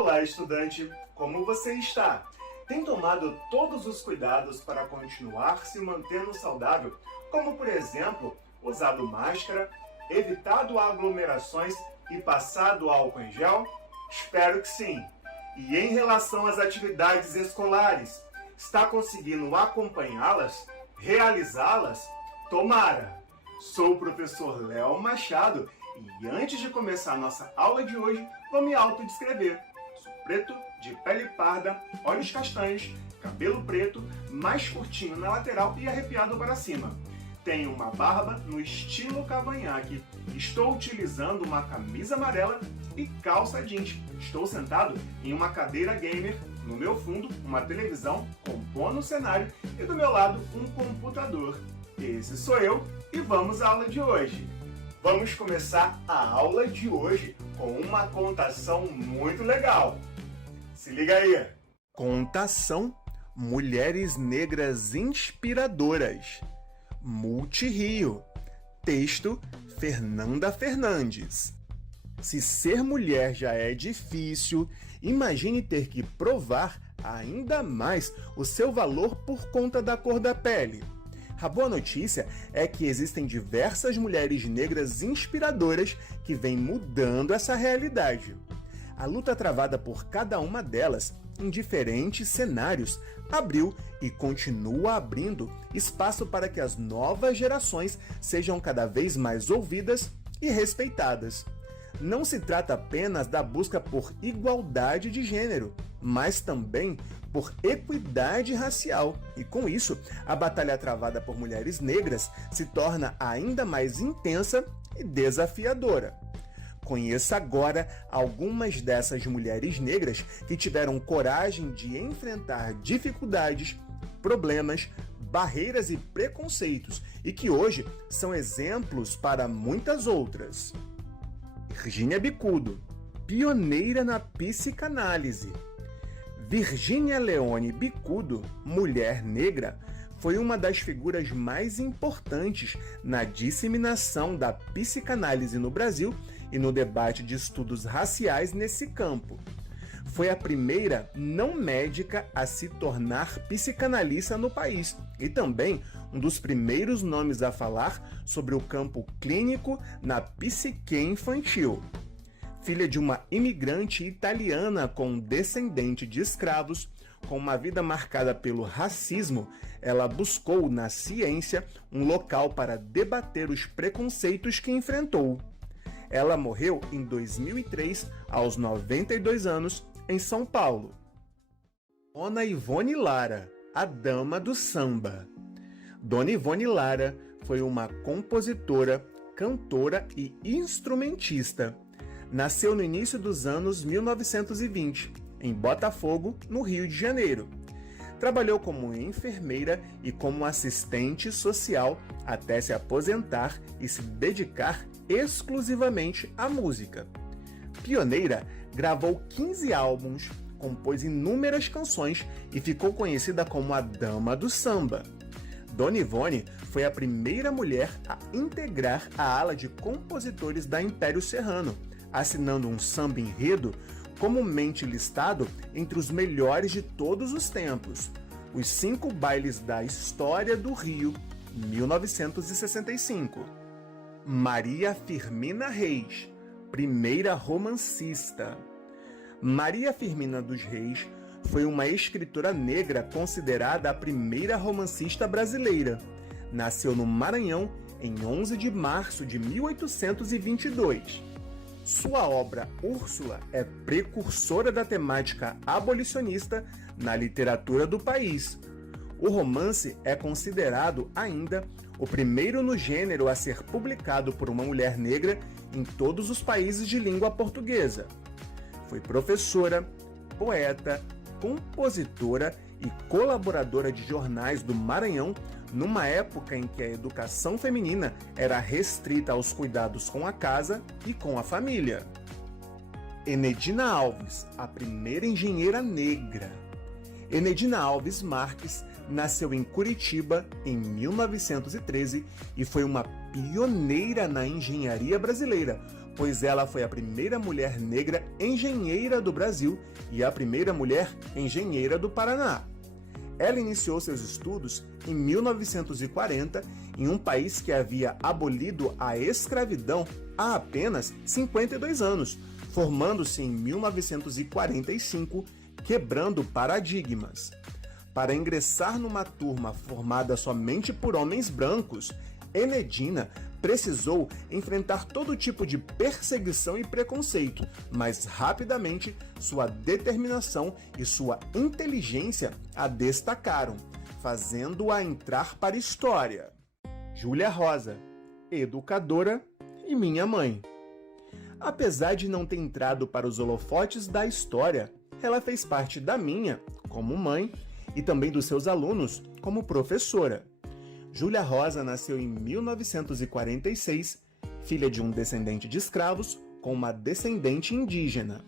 Olá, estudante! Como você está? Tem tomado todos os cuidados para continuar se mantendo saudável, como, por exemplo, usado máscara, evitado aglomerações e passado álcool em gel? Espero que sim! E em relação às atividades escolares, está conseguindo acompanhá-las? Realizá-las? Tomara! Sou o professor Léo Machado e antes de começar a nossa aula de hoje, vou me autodescrever. Sou preto, de pele parda, olhos castanhos, cabelo preto, mais curtinho na lateral e arrepiado para cima. Tenho uma barba no estilo cavanhaque. Estou utilizando uma camisa amarela e calça jeans. Estou sentado em uma cadeira gamer. No meu fundo, uma televisão compondo o cenário e do meu lado, um computador. Esse sou eu e vamos à aula de hoje. Vamos começar a aula de hoje com uma contação muito legal. Se liga aí! Contação Mulheres Negras Inspiradoras. Multirio. Texto Fernanda Fernandes. Se ser mulher já é difícil, imagine ter que provar ainda mais o seu valor por conta da cor da pele. A boa notícia é que existem diversas mulheres negras inspiradoras que vêm mudando essa realidade. A luta travada por cada uma delas, em diferentes cenários, abriu e continua abrindo espaço para que as novas gerações sejam cada vez mais ouvidas e respeitadas. Não se trata apenas da busca por igualdade de gênero, mas também por equidade racial. E com isso, a batalha travada por mulheres negras se torna ainda mais intensa e desafiadora. Conheça agora algumas dessas mulheres negras que tiveram coragem de enfrentar dificuldades, problemas, barreiras e preconceitos e que hoje são exemplos para muitas outras. Virgínia Bicudo, pioneira na psicanálise. Virgínia Leone Bicudo, mulher negra, foi uma das figuras mais importantes na disseminação da psicanálise no Brasil e no debate de estudos raciais nesse campo. Foi a primeira não médica a se tornar psicanalista no país e também um dos primeiros nomes a falar sobre o campo clínico na psique infantil. Filha de uma imigrante italiana com descendente de escravos, com uma vida marcada pelo racismo, ela buscou na ciência um local para debater os preconceitos que enfrentou. Ela morreu em 2003, aos 92 anos, em São Paulo. Dona Ivone Lara, a dama do samba. Dona Ivone Lara foi uma compositora, cantora e instrumentista. Nasceu no início dos anos 1920, em Botafogo, no Rio de Janeiro. Trabalhou como enfermeira e como assistente social até se aposentar e se dedicar exclusivamente à música. Pioneira, gravou 15 álbuns, compôs inúmeras canções e ficou conhecida como a Dama do Samba. Dona Ivone foi a primeira mulher a integrar a ala de compositores da Império Serrano, assinando um samba enredo comumente listado entre os melhores de todos os tempos, os 5 bailes da história do Rio, 1965. Maria Firmina Reis, primeira romancista. Maria Firmina dos Reis foi uma escritora negra considerada a primeira romancista brasileira. Nasceu no Maranhão em 11 de março de 1822. Sua obra Úrsula é precursora da temática abolicionista na literatura do país. O romance é considerado ainda o primeiro no gênero a ser publicado por uma mulher negra em todos os países de língua portuguesa. Foi professora, poeta, compositora e colaboradora de jornais do Maranhão numa época em que a educação feminina era restrita aos cuidados com a casa e com a família. Enedina Alves, a primeira engenheira negra. Enedina Alves Marques nasceu em Curitiba em 1913 e foi uma pioneira na engenharia brasileira, pois ela foi a primeira mulher negra engenheira do Brasil e a primeira mulher engenheira do Paraná. Ela iniciou seus estudos em 1940 em um país que havia abolido a escravidão há apenas 52 anos, formando-se em 1945, quebrando paradigmas. Para ingressar numa turma formada somente por homens brancos, Enedina precisou enfrentar todo tipo de perseguição e preconceito, mas rapidamente sua determinação e sua inteligência a destacaram, fazendo-a entrar para a história. Júlia Rosa, educadora e minha mãe. Apesar de não ter entrado para os holofotes da história, ela fez parte da minha, como mãe, e também dos seus alunos, como professora. Júlia Rosa nasceu em 1946, filha de um descendente de escravos com uma descendente indígena.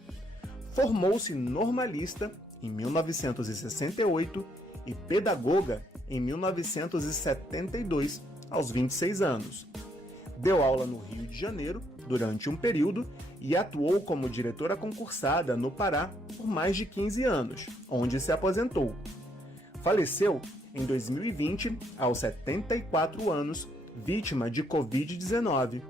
Formou-se normalista em 1968 e pedagoga em 1972, aos 26 anos. Deu aula no Rio de Janeiro durante um período e atuou como diretora concursada no Pará por mais de 15 anos, onde se aposentou. Faleceu em 2020, aos 74 anos, vítima de Covid-19,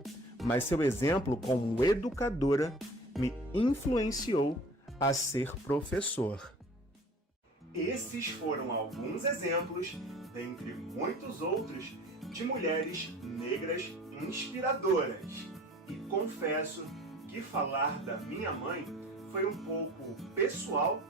mas seu exemplo como educadora me influenciou a ser professor. Esses foram alguns exemplos, dentre muitos outros, de mulheres negras inspiradoras. E confesso que falar da minha mãe foi um pouco pessoal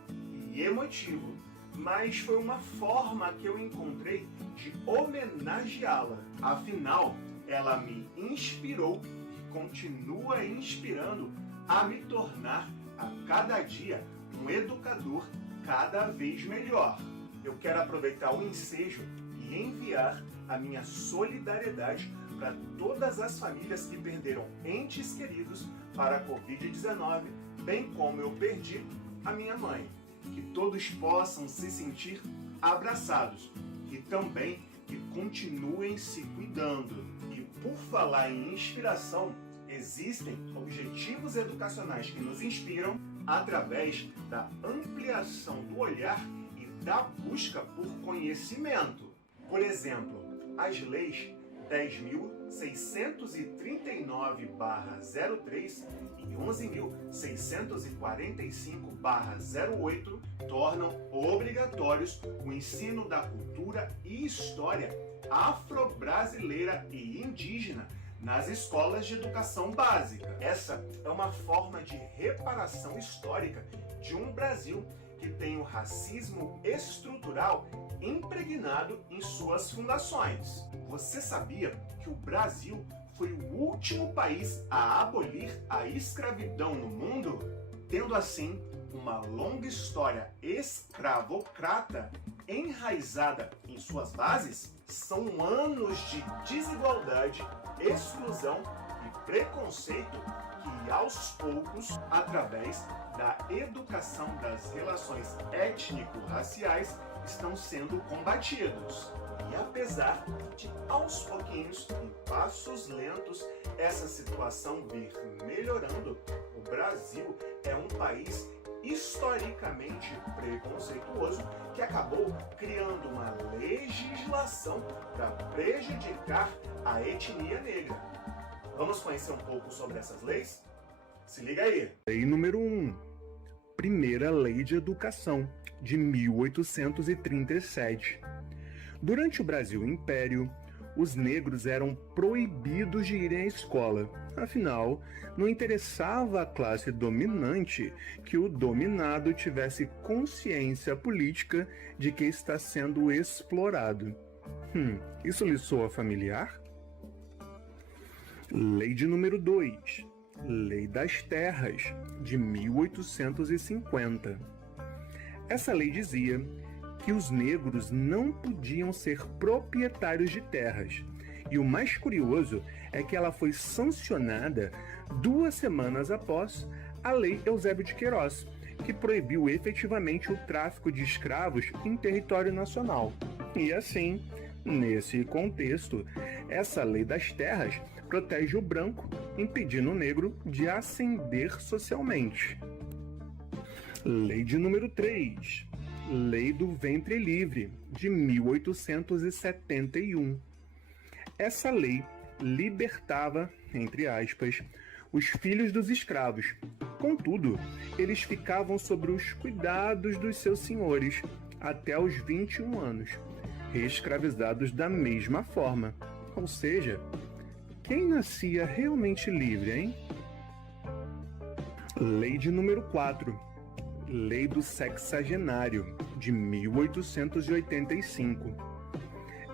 e emotivo, mas foi uma forma que eu encontrei de homenageá-la. Afinal, ela me inspirou e continua inspirando a me tornar a cada dia um educador cada vez melhor. Eu quero aproveitar o ensejo e enviar a minha solidariedade para todas as famílias que perderam entes queridos para a Covid-19, bem como eu perdi a minha mãe. Que todos possam se sentir abraçados e também que continuem se cuidando. E por falar em inspiração, existem objetivos educacionais que nos inspiram através da ampliação do olhar e da busca por conhecimento. Por exemplo, as leis 10.639/03 e 11.645/08 tornam obrigatórios o ensino da cultura e história afro-brasileira e indígena nas escolas de educação básica. Essa é uma forma de reparação histórica de um Brasil que tem o racismo estrutural impregnado em suas fundações. Você sabia que o Brasil foi o último país a abolir a escravidão no mundo? Tendo assim uma longa história escravocrata enraizada em suas bases, são anos de desigualdade, exclusão e preconceito que aos poucos, através da educação das relações étnico-raciais, estão sendo combatidos. E apesar de, aos pouquinhos, em passos lentos, essa situação vir melhorando, o Brasil é um país historicamente preconceituoso que acabou criando uma legislação para prejudicar a etnia negra. Vamos conhecer um pouco sobre essas leis? Se liga aí! Lei número 1. Primeira Lei de Educação, de 1837. Durante o Brasil Império, os negros eram proibidos de irem à escola. Afinal, não interessava à classe dominante que o dominado tivesse consciência política de que está sendo explorado. Isso lhe soa familiar? Lei de número 2. Lei das Terras, de 1850. Essa lei dizia que os negros não podiam ser proprietários de terras. E o mais curioso é que ela foi sancionada 2 semanas após a Lei Eusébio de Queiroz, que proibiu efetivamente o tráfico de escravos em território nacional. E assim, nesse contexto, essa Lei das Terras protege o branco impedindo o negro de ascender socialmente. Lei de número 3, Lei do Ventre Livre, de 1871. Essa lei libertava, entre aspas, os filhos dos escravos. Contudo, eles ficavam sob os cuidados dos seus senhores até os 21 anos, reescravizados da mesma forma. Ou seja, quem nascia realmente livre, hein? Lei de número 4, Lei do Sexagenário, de 1885.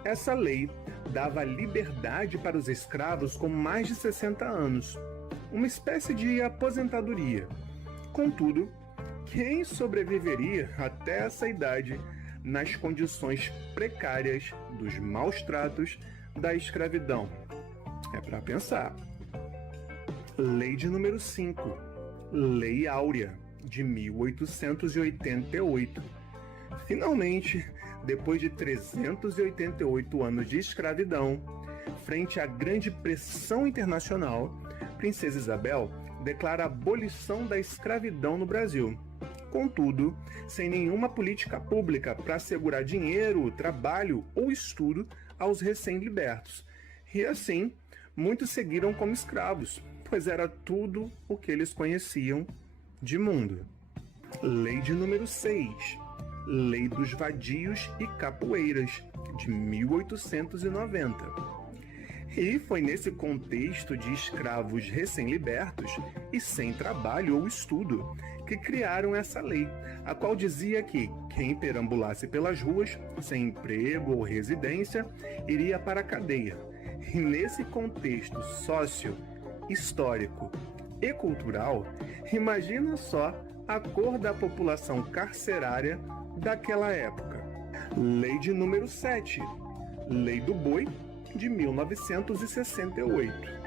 Essa lei dava liberdade para os escravos com mais de 60 anos, uma espécie de aposentadoria. Contudo, quem sobreviveria até essa idade nas condições precárias dos maus tratos da escravidão? É para pensar. Lei de número 5, Lei Áurea, de 1888. Finalmente, depois de 388 anos de escravidão, frente à grande pressão internacional, Princesa Isabel declara a abolição da escravidão no Brasil. Contudo, sem nenhuma política pública para assegurar dinheiro, trabalho ou estudo aos recém-libertos. E assim, muitos seguiram como escravos, pois era tudo o que eles conheciam de mundo. Lei de número 6, Lei dos Vadios e Capoeiras, de 1890. E foi nesse contexto de escravos recém-libertos e sem trabalho ou estudo que criaram essa lei, a qual dizia que quem perambulasse pelas ruas, sem emprego ou residência, iria para a cadeia. E nesse contexto sócio-histórico e cultural, imagina só a cor da população carcerária daquela época. Lei de número 7, Lei do Boi, de 1968.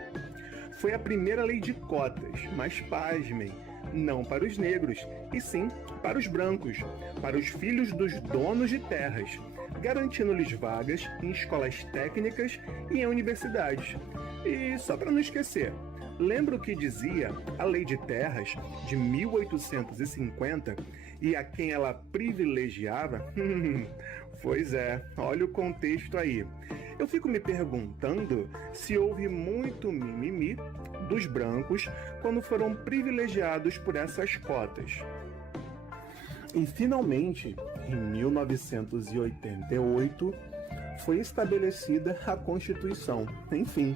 Foi a primeira lei de cotas, mas pasmem, não para os negros, e sim para os brancos, para os filhos dos donos de terras, garantindo-lhes vagas em escolas técnicas e em universidades. E só para não esquecer, lembra o que dizia a Lei de Terras de 1850 e a quem ela privilegiava? Pois é, olha o contexto aí. Eu fico me perguntando se houve muito mimimi dos brancos quando foram privilegiados por essas cotas. E finalmente, em 1988, foi estabelecida a Constituição. Enfim,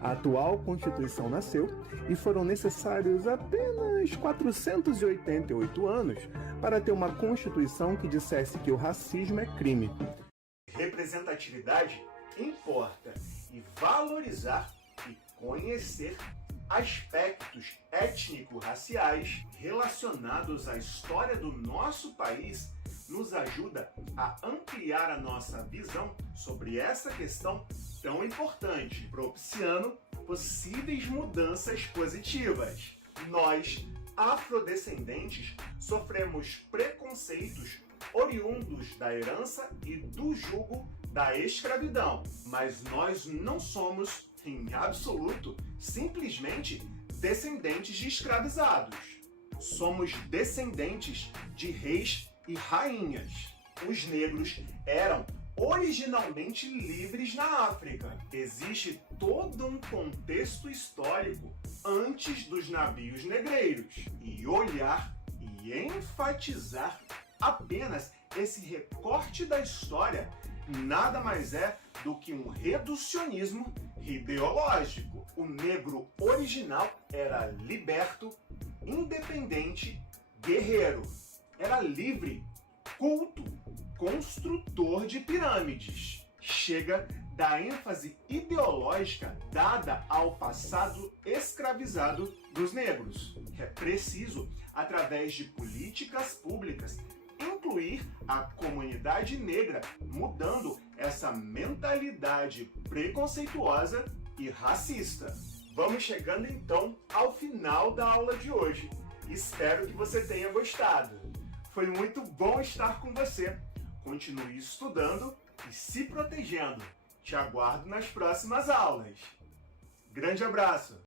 a atual Constituição nasceu e foram necessários apenas 488 anos para ter uma Constituição que dissesse que o racismo é crime. Representatividade importa e valorizar e conhecer aspectos étnico-raciais relacionados à história do nosso país nos ajuda a ampliar a nossa visão sobre essa questão tão importante, propiciando possíveis mudanças positivas. Nós, afrodescendentes, sofremos preconceitos oriundos da herança e do jugo da escravidão, mas nós não somos, em absoluto, simplesmente descendentes de escravizados. Somos descendentes de reis e rainhas. Os negros eram originalmente livres na África. Existe todo um contexto histórico antes dos navios negreiros. E olhar e enfatizar apenas esse recorte da história nada mais é do que um reducionismo ideológico. O negro original era liberto, independente, guerreiro. Era livre, culto, construtor de pirâmides. Chega da ênfase ideológica dada ao passado escravizado dos negros. É preciso, através de políticas públicas, incluir a comunidade negra, mudando essa mentalidade preconceituosa e racista. Vamos chegando então ao final da aula de hoje. Espero que você tenha gostado. Foi muito bom estar com você. Continue estudando e se protegendo. Te aguardo nas próximas aulas. Grande abraço!